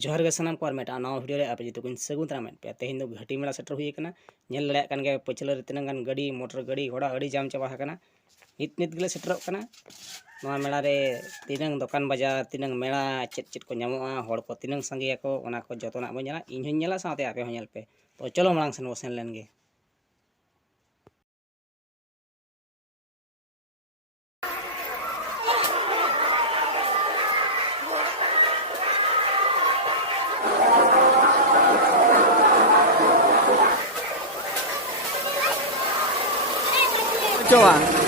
जोहर गे सामान को मेटा नवा वीडियो रे आप जो को सगुन तरा में पे तेहिन दो घाटी मेला सेटर हुई कना नेल लड़ाय कान गे पछला रे तिना गान गाड़ी मोटर गाड़ी घोड़ा गाड़ी जाम चाबा कना नित नित गले सेटर कना नवा मेला रे तिनंग दुकान बाजार तिनंग मेला चेत चेत को ᱧᱟᱢᱚᱜᱼᱟ हड़ को तिनंग संगे को ओना को जतोना बो नेला इन हन नेला साथे आपे हो नेल पे तो चलो मांग सन वसन लेन गे coba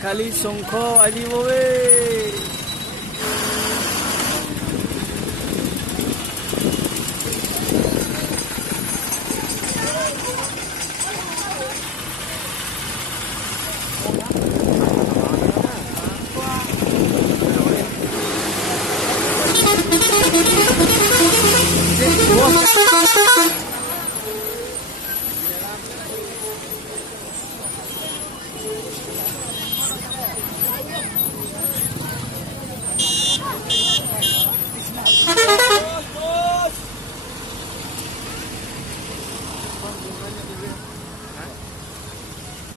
kali songko ali bowe Wah.